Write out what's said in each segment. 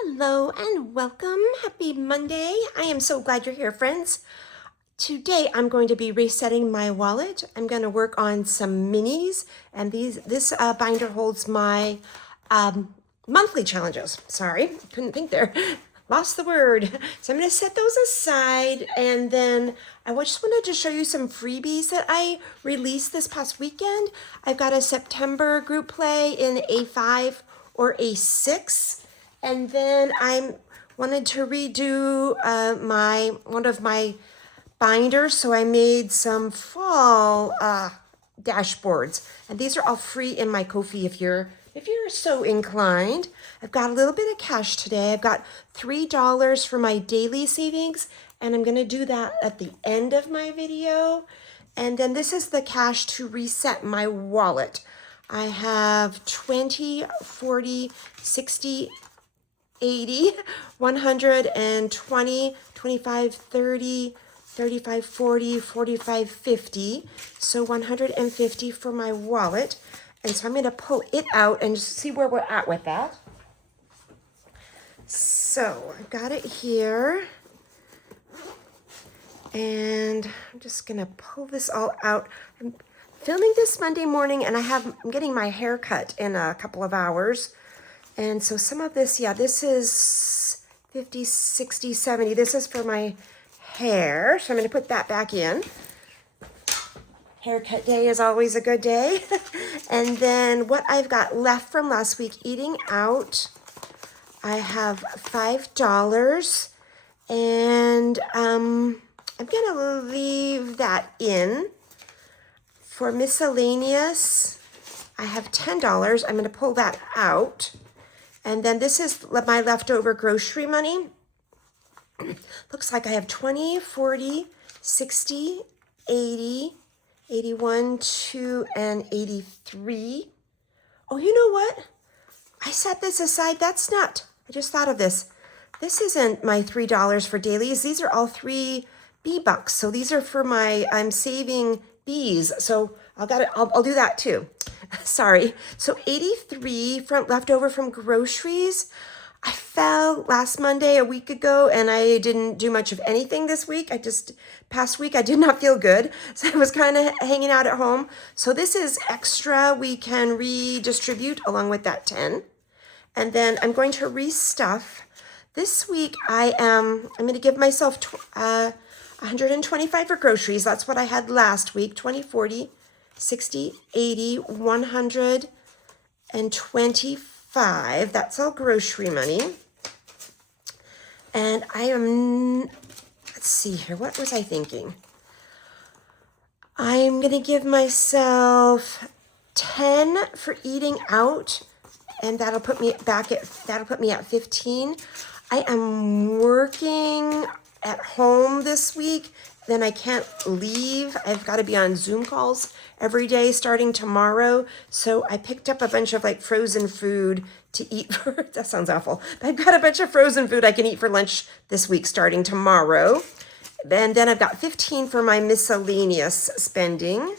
Hello and welcome. Happy Monday. I am so glad you're here, friends. Today I'm going to be resetting my wallet. I'm going to work on some minis, and this binder holds my monthly challenges. Sorry, couldn't think there. Lost the word. So I'm going to set those aside, and then I just wanted to show you some freebies that I released this past weekend. I've got a September group play in A5 or A6. And then I wanted to redo one of my binders, so I made some fall dashboards, and these are all free in my Ko-fi if you're so inclined. I've got a little bit of cash today. I've got $3 for my daily savings, and I'm gonna do that at the end of my video. And then this is the cash to reset my wallet. I have 20, 40, 60, 80, 120, 25, 30, 35, 40, 45, 50. So 150 for my wallet. And so I'm going to pull it out and just see where we're at with that. So I've got it here. And I'm just going to pull this all out. I'm filming this Monday morning, and I'm getting my hair cut in a couple of hours. And so some of this, yeah, this is 50, 60, 70. This is for my hair. So I'm going to put that back in. Haircut day is always a good day. And then what I've got left from last week, eating out, I have $5. And I'm going to leave that in. For miscellaneous, I have $10. I'm going to pull that out. And then this is my leftover grocery money. Looks like I have 20, 40, 60, 80, 81, 2, and 83. Oh, you know what? I set this aside. That's not, I just thought of this. This isn't my $3 for dailies. These are all 3 bee bucks. So these are for I'm saving bees. So I'll do that too. Sorry. So 83 left over from groceries. I fell last Monday a week ago, and I didn't do much of anything this week. Past week I did not feel good. So I was kind of hanging out at home. So this is extra we can redistribute along with that 10. And then I'm going to restuff. This week I'm going to give myself 125 for groceries. That's what I had last week. 20, 40, 60, 80, 125. That's all grocery money. And let's see here. What was I thinking? I'm going to give myself 10 for eating out, and that'll put me at 15. I am working at home this week, then I can't leave. I've got to be on Zoom calls every day starting tomorrow. So I picked up a bunch of frozen food to eat for, that sounds awful. But I've got a bunch of frozen food I can eat for lunch this week starting tomorrow. And then I've got 15 for my miscellaneous spending.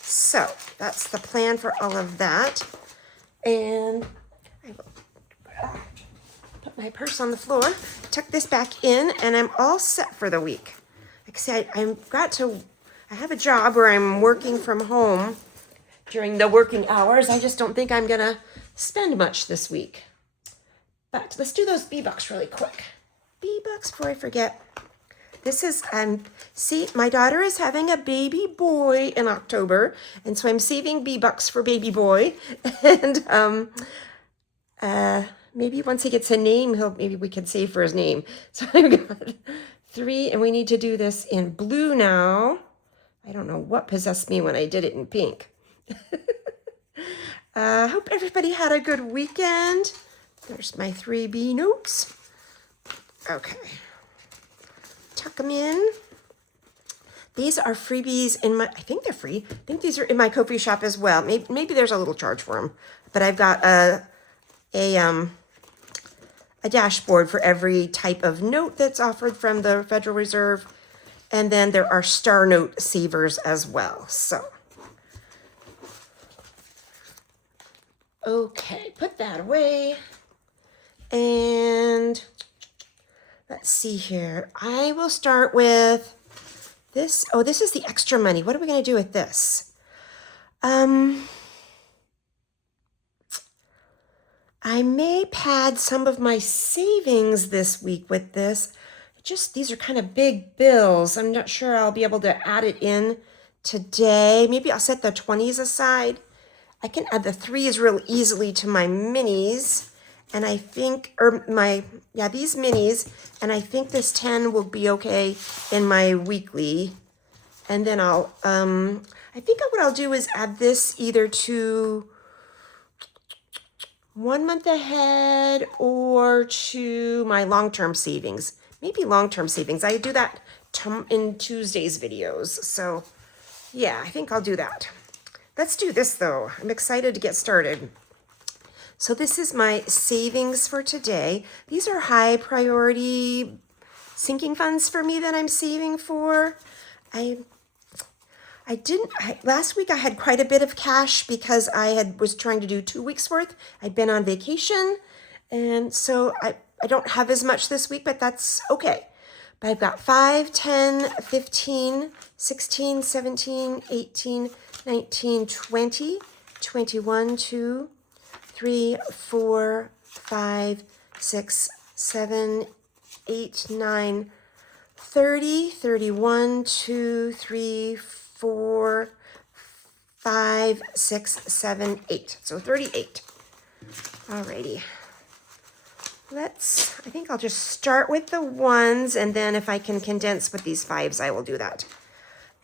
So that's the plan for all of that. And I will put my purse on the floor, tuck this back in, and I'm all set for the week. Like I said, I have a job where I'm working from home during the working hours. I just don't think I'm gonna spend much this week. But let's do those bee bucks really quick. Bee bucks before I forget. This is, see, my daughter is having a baby boy in October, and so I'm saving bee bucks for baby boy. And maybe once he gets a name, maybe we can save for his name. So I've got 3, and we need to do this in blue now. I don't know what possessed me when I did it in pink. Hope everybody had a good weekend. There's my 3B notes. Okay. Tuck them in. These are freebies I think they're free. I think these are in my Ko-fi shop as well. Maybe there's a little charge for them. But I've got a dashboard for every type of note that's offered from the Federal Reserve. And then there are star note savers as well. So, okay, put that away. And Let's see here. I will start with this. Oh, this is the extra money. What are we going to do with this? I may pad some of my savings this week with this. Just these are kind of big bills. I'm not sure I'll be able to add it in today. Maybe I'll set the 20s aside. I can add the 3s real easily to my minis. And I think, these minis. And I think this 10 will be okay in my weekly. And then I think what I'll do is add this either to 1 month ahead or to my long-term savings. Maybe long-term savings. I do that in Tuesday's videos. So yeah, I think I'll do that. Let's do this though. I'm excited to get started. So this is my savings for today. These are high priority sinking funds for me that I'm saving for. Last week I had quite a bit of cash because was trying to do 2 weeks worth. I'd been on vacation, and so I don't have as much this week, but that's okay. But I've got 5, 10, 15, 16, 17, 18, 19, 20, 21, 2, 3, 4, 5, 6, 7, 8, 9, 30, 31, 2, 3, 4, 5, 6, 7, 8. So 38. Alrighty. I think I'll just start with the 1s, and then if I can condense with these 5s, I will do that.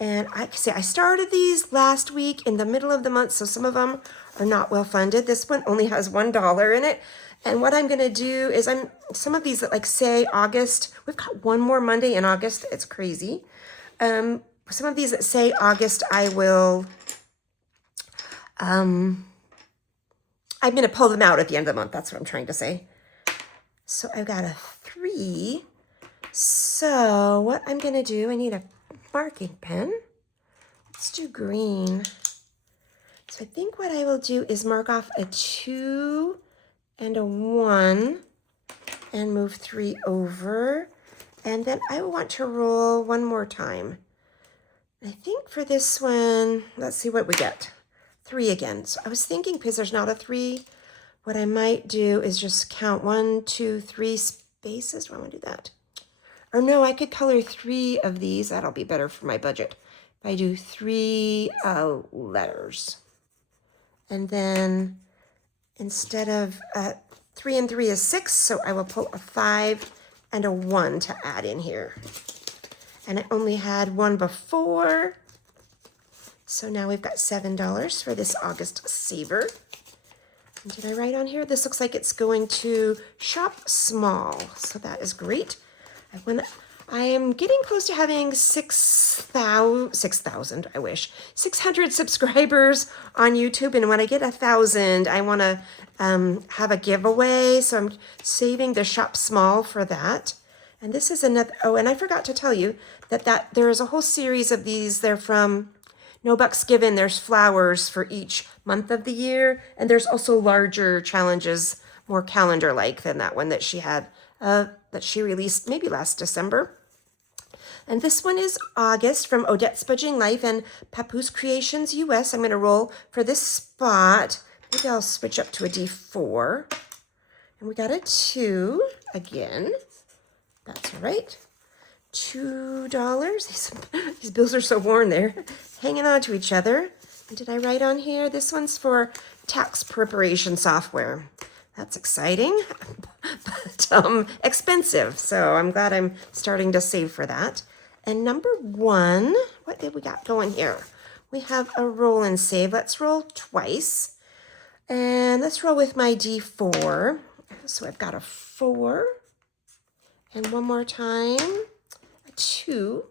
And I started these last week in the middle of the month, so some of them are not well funded. This one only has $1 in it. And what I'm going to do is some of these that say August, we've got one more Monday in August. It's crazy. Some of these that say August, I'm going to pull them out at the end of the month. That's what I'm trying to say. So I've got a 3. So what I'm going to do, I need a marking pen. Let's do green. So I think what I will do is mark off a 2 and a 1 and move 3 over. And then I want to roll one more time. I think for this one, let's see what we get. 3 again. So I was thinking, because there's not a 3, what I might do is just count 1, 2, 3 spaces. Do I want to do that? Or no, I could color 3 of these. That'll be better for my budget. If I do 3 letters. And then instead of 3 and 3 is 6, so I will pull a 5 and a 1 to add in here. And I only had 1 before. So now we've got $7 for this August saver. And did I write on here? This looks like it's going to shop small. So that is great. I am getting close to having 6,000, I wish, 600 subscribers on YouTube. And when I get 1,000, I want to have a giveaway. So I'm saving the shop small for that. And this is another, oh, and I forgot to tell you that there is a whole series of these. They're from No Bucks Given. There's flowers for each month of the year. And there's also larger challenges, more calendar-like than that one that she had, that she released maybe last December. And this one is August from Odette's Budging Life and Papoose Creations US. I'm going to roll for this spot. Maybe I'll switch up to a D4. And we got a 2 again. That's all right. $2. These bills are so worn there. Hanging on to each other. And did I write on here? This one's for tax preparation software. That's exciting, but expensive. So I'm glad I'm starting to save for that. And number 1, what did we got going here? We have a roll and save. Let's roll twice. And let's roll with my D4. So I've got a 4. And one more time, a 2.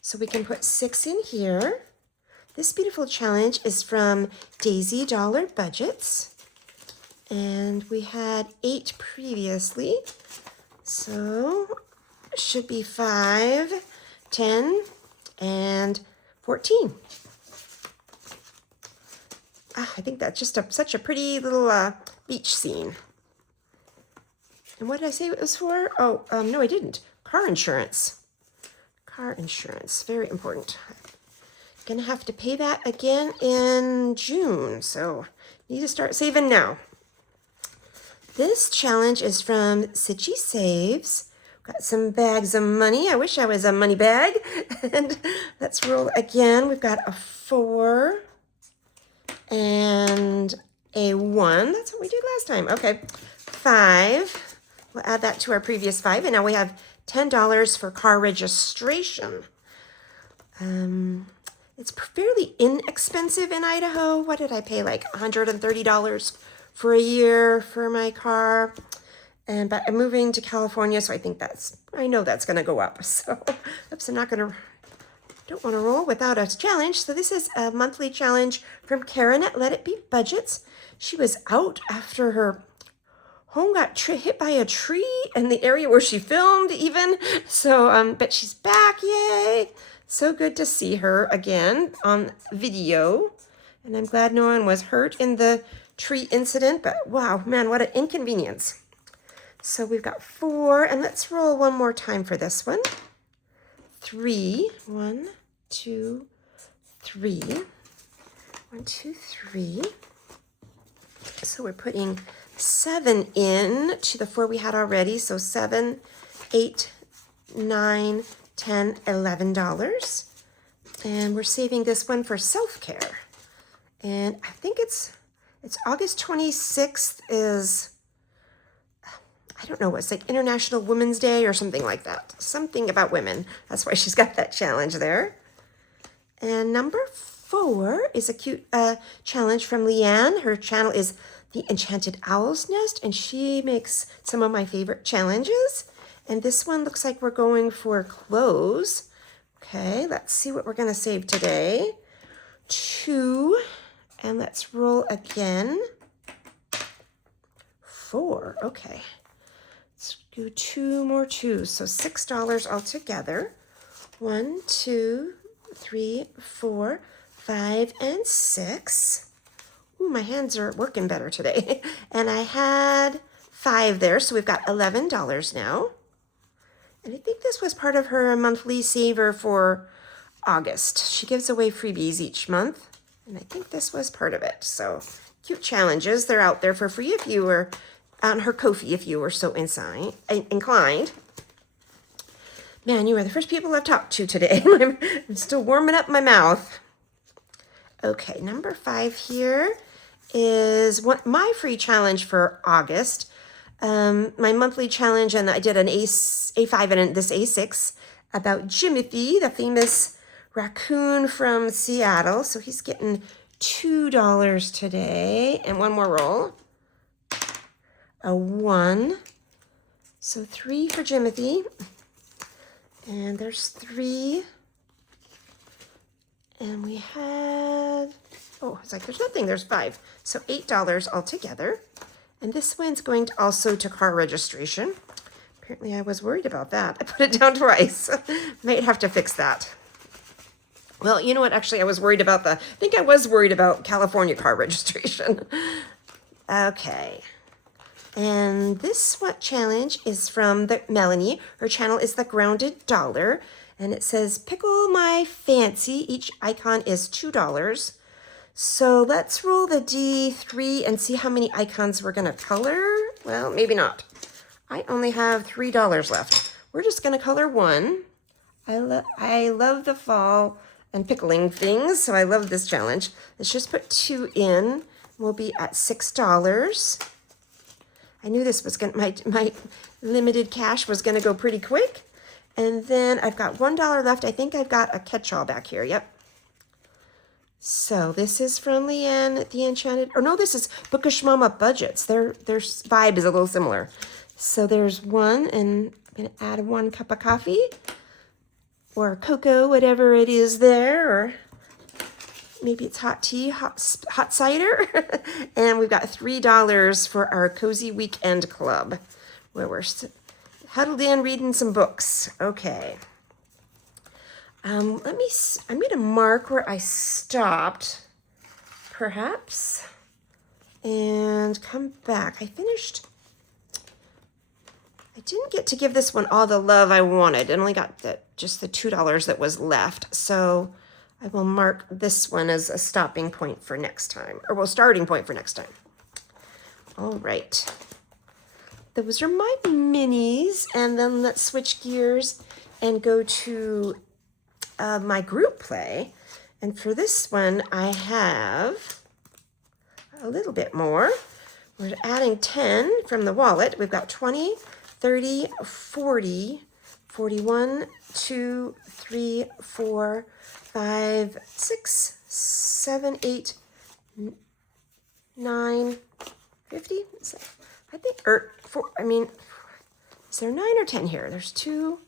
So we can put 6 in here. This beautiful challenge is from Daisy Dollar Budgets. And we had 8 previously. So it should be 5, 10, and 14. I think that's just such a pretty little beach scene. And what did I say it was for? Oh, no, I didn't. Car insurance. Car insurance, very important. Gonna have to pay that again in June, so need to start saving now. This challenge is from Sitchy Saves. Got some bags of money. I wish I was a money bag. And let's roll again. We've got a 4 and a 1. That's what we did last time. Okay, 5. We'll add that to our previous 5. And now we have $10 for car registration. It's fairly inexpensive in Idaho. What did I pay? Like $130 for a year for my car. But I'm moving to California, so I know that's gonna go up. So, oops, don't wanna roll without a challenge. So this is a monthly challenge from Karen at Let It Be Budgets. She was out after her home got hit by a tree in the area where she filmed even. So, but she's back, yay. So good to see her again on video. And I'm glad no one was hurt in the tree incident, but wow, man, what an inconvenience. So we've got 4, and let's roll one more time for this one. 3, 1, 2, 3. 1, 2, 3. So we're putting 7 in to the 4 we had already. So 7, 8, 9, 10, $11. And we're saving this one for self-care. And I think it's August 26th is, I don't know, it's like International Women's Day or something like that. Something about women. That's why she's got that challenge there. And number 4 is a cute challenge from Leanne. Her channel is The Enchanted Owl's Nest, and she makes some of my favorite challenges. And this one looks like we're going for clothes. Okay, let's see what we're going to save today. 2, and let's roll again. 4, okay. Let's do 2 more 2s, so $6 altogether. 1, 2, 3, 4, 5, and 6. Ooh, my hands are working better today. And I had 5 there, so we've got $11 now. And I think this was part of her monthly saver for August. She gives away freebies each month, and I think this was part of it. So cute challenges. They're out there for free if you were on her Ko-fi, if you were so inclined. Man, you are the first people I've talked to today. I'm still warming up my mouth. Okay, number 5 here is my free challenge for August. My monthly challenge, and I did an A5 and this A6 about Jimothy, the famous raccoon from Seattle. So he's getting $2 today, and one more roll. A 1. So 3 for Jimothy. And there's 3. And we had, oh, it's like there's nothing, there's 5. So $8 altogether. And this one's going also to car registration. Apparently I was worried about that. I put it down twice. Might have to fix that. Well, you know what? Actually, I was worried about I think I was worried about California car registration. Okay. And this challenge is from Melanie. Her channel is The Grounded Dollar. And it says, pickle my fancy. Each icon is $2. So let's roll the D3 and see how many icons we're going to color. Well, maybe not. I only have $3 left. We're just going to color 1. I love the fall and pickling things, so I love this challenge. Let's just put 2 in. We'll be at $6. I knew this was going to, my limited cash was going to go pretty quick. And then I've got $1 left. I think I've got a catch-all back here. Yep. So this is from Leanne, The Enchanted, or no, this is Bookish Mama Budgets. Their vibe is a little similar. So there's 1, and I'm going to add 1 cup of coffee or cocoa, whatever it is there, or maybe it's hot tea, hot cider. And we've got $3 for our Cozy Weekend Club, where we're huddled in reading some books. Okay. I'm going to mark where I stopped, perhaps, and come back. I finished didn't get to give this one all the love I wanted. I only got just the $2 that was left. So I will mark this one as a stopping point for next time, or well, starting point for next time. All right. Those are my minis, and then let's switch gears and go to my group play. And for this one, I have a little bit more. We're adding 10 from the wallet. We've got 20, 30, 40, 41, 2, 3, 4, 5, 6, 7, 8, 9, 50. I think, or 4, I mean, is there 9 or 10 here? There's 2,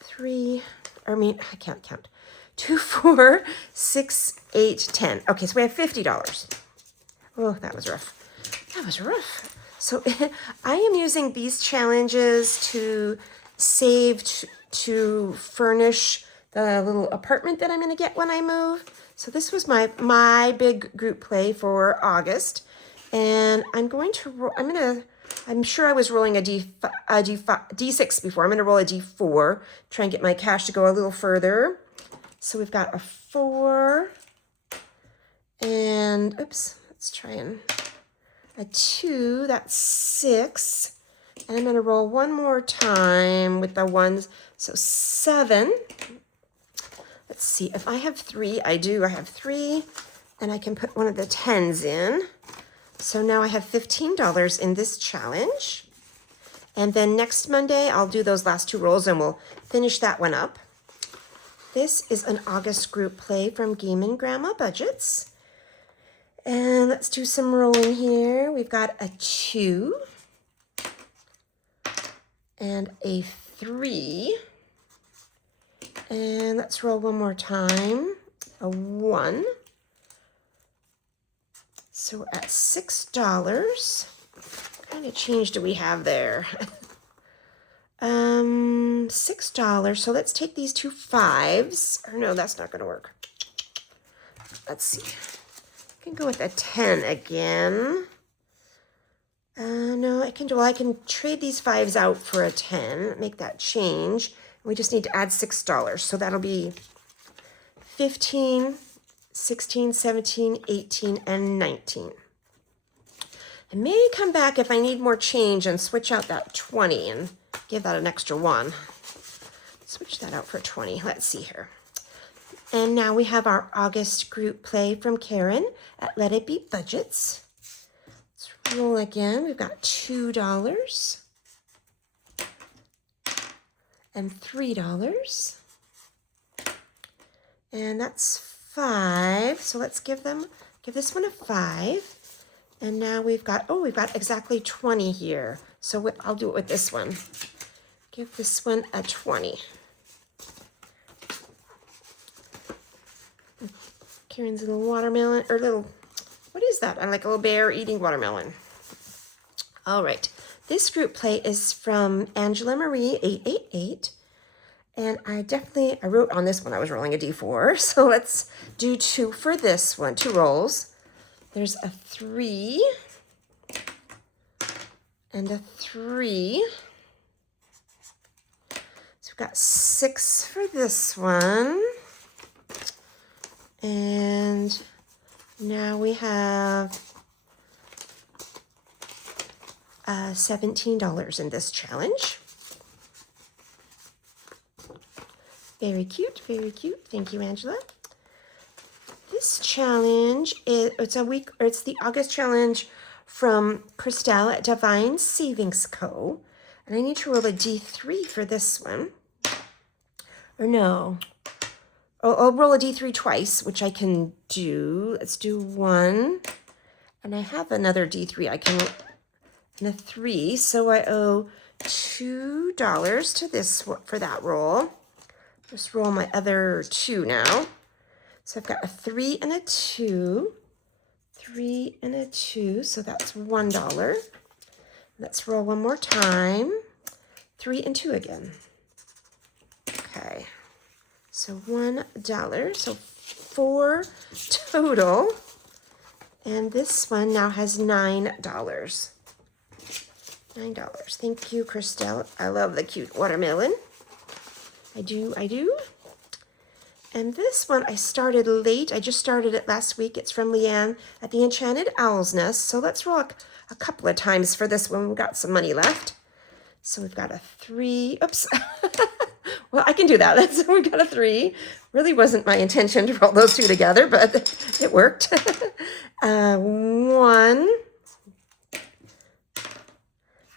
3, I can't count. 2, 4, 6, 8, 10. Okay, so we have $50. Oh, that was rough. That was rough. So I am using these challenges to save to furnish the little apartment that I'm going to get when I move. So this was my big group play for August. And I'm going to roll, I'm sure I was rolling a D6 before. I'm going to roll a D4, try and get my cash to go a little further. So we've got a 4 and, oops, let's try and a 2, that's 6. And I'm going to roll one more time with the ones, so 7. Let's see, if I have 3, I do. I have 3, and I can put one of the 10s in. So now I have $15 in this challenge. And then next Monday, I'll do those last 2 rolls, and we'll finish that one up. This is an August group play from Game and Grandma Budgets. And let's do some rolling here. We've got a 2 and a 3. And let's roll one more time. A 1. So we're at $6. What kind of change do we have there? $6. So let's take these 2 5s. Or no, that's not going to work. Let's see. I can go with a 10 again. No, I can trade these 5s out for a 10, make that change. We just need to add $6. So that'll be 15, 16, 17, 18, and 19. I may come back if I need more change and switch out that 20 and give that an extra 1. Switch that out for 20. Let's see here. And now we have our August group play from Karen at Let It Be Budgets. Let's roll again. We've got $2 and $3. And that's 5. So let's give this one a 5. And now we've got exactly 20 here. So I'll do it with this one. Give this one a 20. Karen's little watermelon, or little, what is that? I like a little bear eating watermelon. All right. This group play is from Angela Marie 888. And I wrote on this one, I was rolling a D4. So let's do 2 for this one, 2 rolls. There's a 3 and a 3. So we've got 6 for this one. And now we have $17 in this challenge. Very cute, very cute. Thank you, Angela. This challenge it's the August challenge from Christelle at Divine Savings Co. And I need to roll a D3 for this one. Or no. I'll roll a D3 twice, which I can do. Let's do 1. And I have another D3 I can, and a 3. So I owe $2 to this for that roll. Just roll my other 2 now. So I've got a 3 and a 2. 3 and a 2. So that's $1. Let's roll one more time. 3 and 2 again. Okay. So $1, so 4 total. And this one now has $9. $9. Thank you, Christelle. I love the cute watermelon. I do. And this one I started late. I just started it last week. It's from Leanne at the Enchanted Owl's Nest. So let's roll a couple of times for this one. We've got some money left. So we've got a 3. Oops. Well, I can do that. We've got a 3. Really wasn't my intention to roll those two together, but it worked. 1,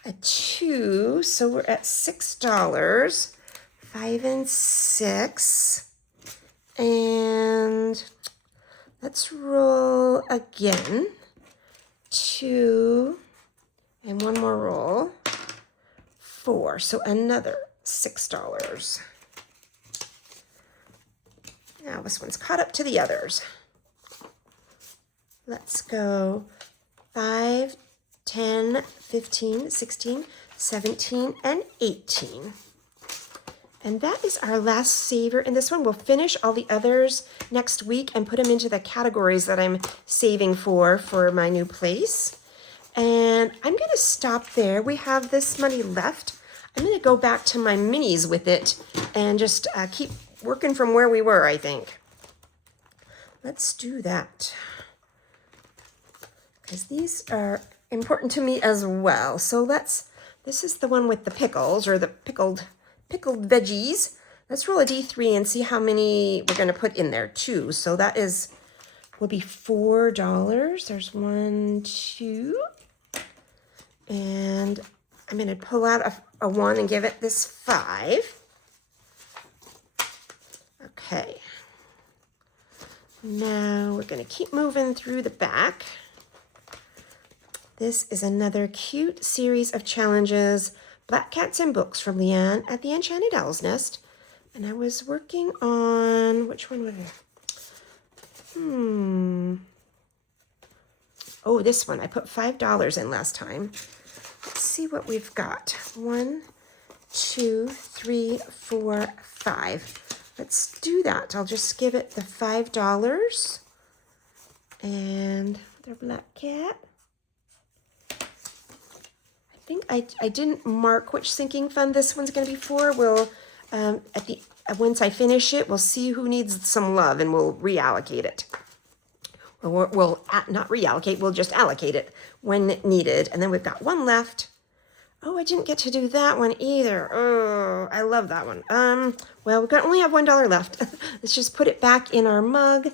a 2. So we're at $6. 5 and 6. And let's roll again. 2 and one more roll. 4. So another $6. Now this one's caught up to the others. Let's go 5, 10, 15, 16, 17, and 18. And that is our last saver in this one. We'll finish all the others next week and put them into the categories that I'm saving for my new place. And I'm going to stop there. We have this money left. I'm going to go back to my minis with it and just keep working from where we were, I think. Let's do that. Because these are important to me as well. So this is the one with the pickles, or the pickled veggies. Let's roll a D3 and see how many we're going to put in there. 2. So that will be $4. There's 1, 2. And I'm going to pull out a 1 and give it this 5. Okay. Now we're going to keep moving through the back. This is another cute series of challenges, Black Cats and Books from Leanne at the Enchanted Owl's Nest. And I was working on, which one was it? Oh, this one. I put $5 in last time. Let's see what we've got. 1, 2, 3, 4, 5. Let's do that. I'll just give it the $5. And their black cat. I think I didn't mark which sinking fund this one's going to be for. We'll once I finish it, we'll see who needs some love and we'll reallocate it. We'll not reallocate, we'll just allocate it when needed. And then we've got 1 left. Oh, I didn't get to do that one either. Oh, I love that one. Well, we only have $1 left. Let's just put it back in our mug.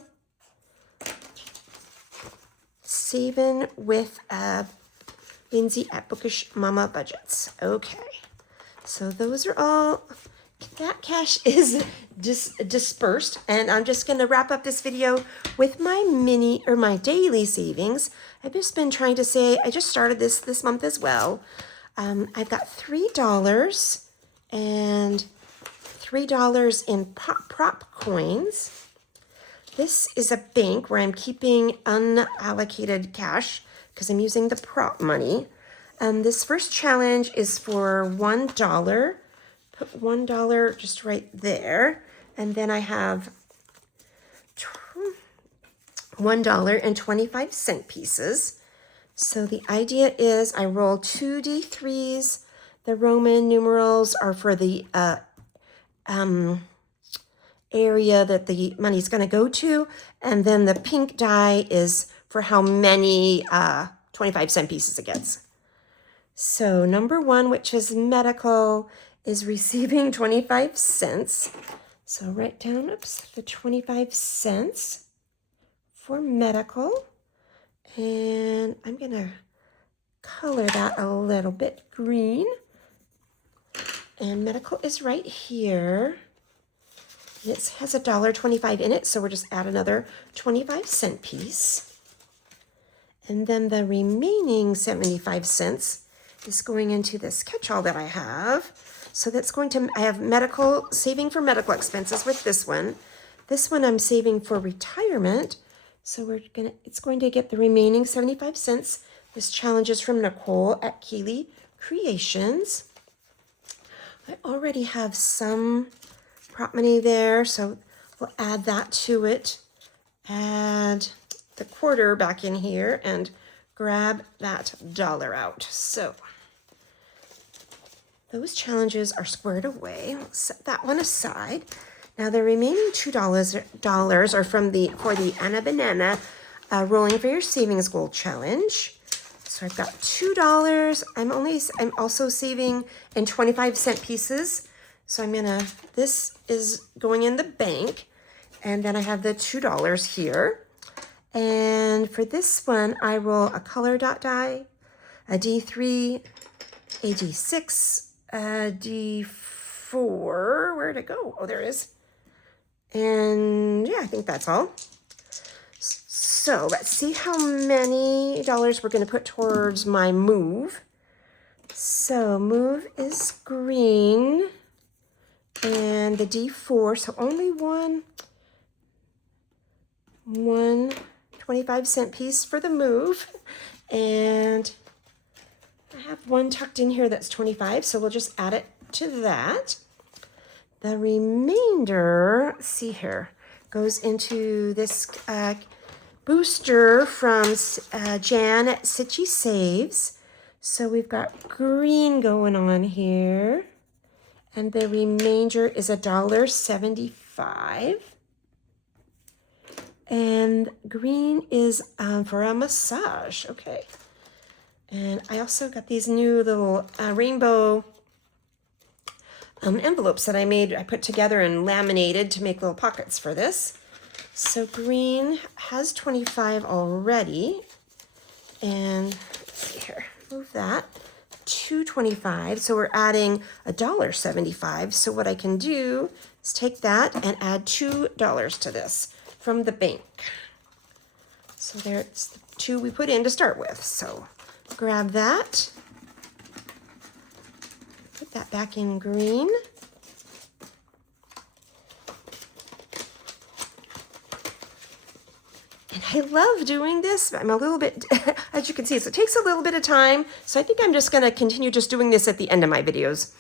Saving with Lindsay at Bookish Mama Budgets. Okay, so those are all, that cash is dispersed, and I'm just going to wrap up this video with my daily savings. I've just been trying to say, I just started this month as well. I've got $3 and $3 in prop coins. This is a bank where I'm keeping unallocated cash because I'm using the prop money. This first challenge is for $1. Put $1 just right there. And then I have $1.25 pieces. So the idea is I roll 2 D3s. The Roman numerals are for the area that the money's going to go to. And then the pink die is for how many 25-cent pieces it gets. So number 1, which is medical, is receiving 25 cents. So write down, the 25 cents for medical. And I'm going to color that a little bit green. And medical is right here. It has $1.25 in it, so we'll just add another 25-cent piece. And then the remaining 75 cents is going into this catch-all that I have. So that's going to, I have medical, saving for medical expenses with this one. This one I'm saving for retirement. So it's going to get the remaining 75 cents. This challenge is from Nicole at Keeley Creations. I already have some prop money there, so we'll add that to it. Add the quarter back in here and grab that $1 out. So those challenges are squared away. We'll set that one aside. Now the remaining $2 are for the Anna Banana Rolling for Your Savings Goal Challenge. So I've got $2. I'm also saving in 25-cent pieces. So this is going in the bank. And then I have the $2 here. And for this one, I roll a color dot die, a D3, a D6, a D4. Where'd it go? Oh, there it is. And yeah, I think that's all. So let's see how many dollars we're going to put towards my move. So move is green and the D4. So only one 25-cent piece for the move. And I have one tucked in here that's 25. So we'll just add it to that. The remainder, let's see here, goes into this booster from Jan at Sitchy Saves. So we've got green going on here. And the remainder is $1.75. And green is for a massage. Okay. And I also got these new little rainbow envelopes that I put together and laminated to make little pockets for this. So green has 25 already. And let's see here, move that to 25. So we're adding $1.75. So what I can do is take that and add $2 to this from the bank. So there's the 2 we put in to start with. So grab that. Put that back in green. And I love doing this. I'm a little bit, as you can see, so it takes a little bit of time. So I think I'm just going to continue just doing this at the end of my videos.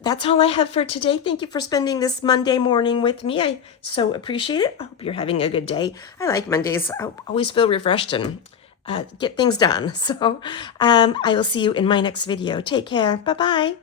That's all I have for today. Thank you for spending this Monday morning with me. I so appreciate it. I hope you're having a good day. I like Mondays. I always feel refreshed and get things done. So I will see you in my next video. Take care. Bye-bye.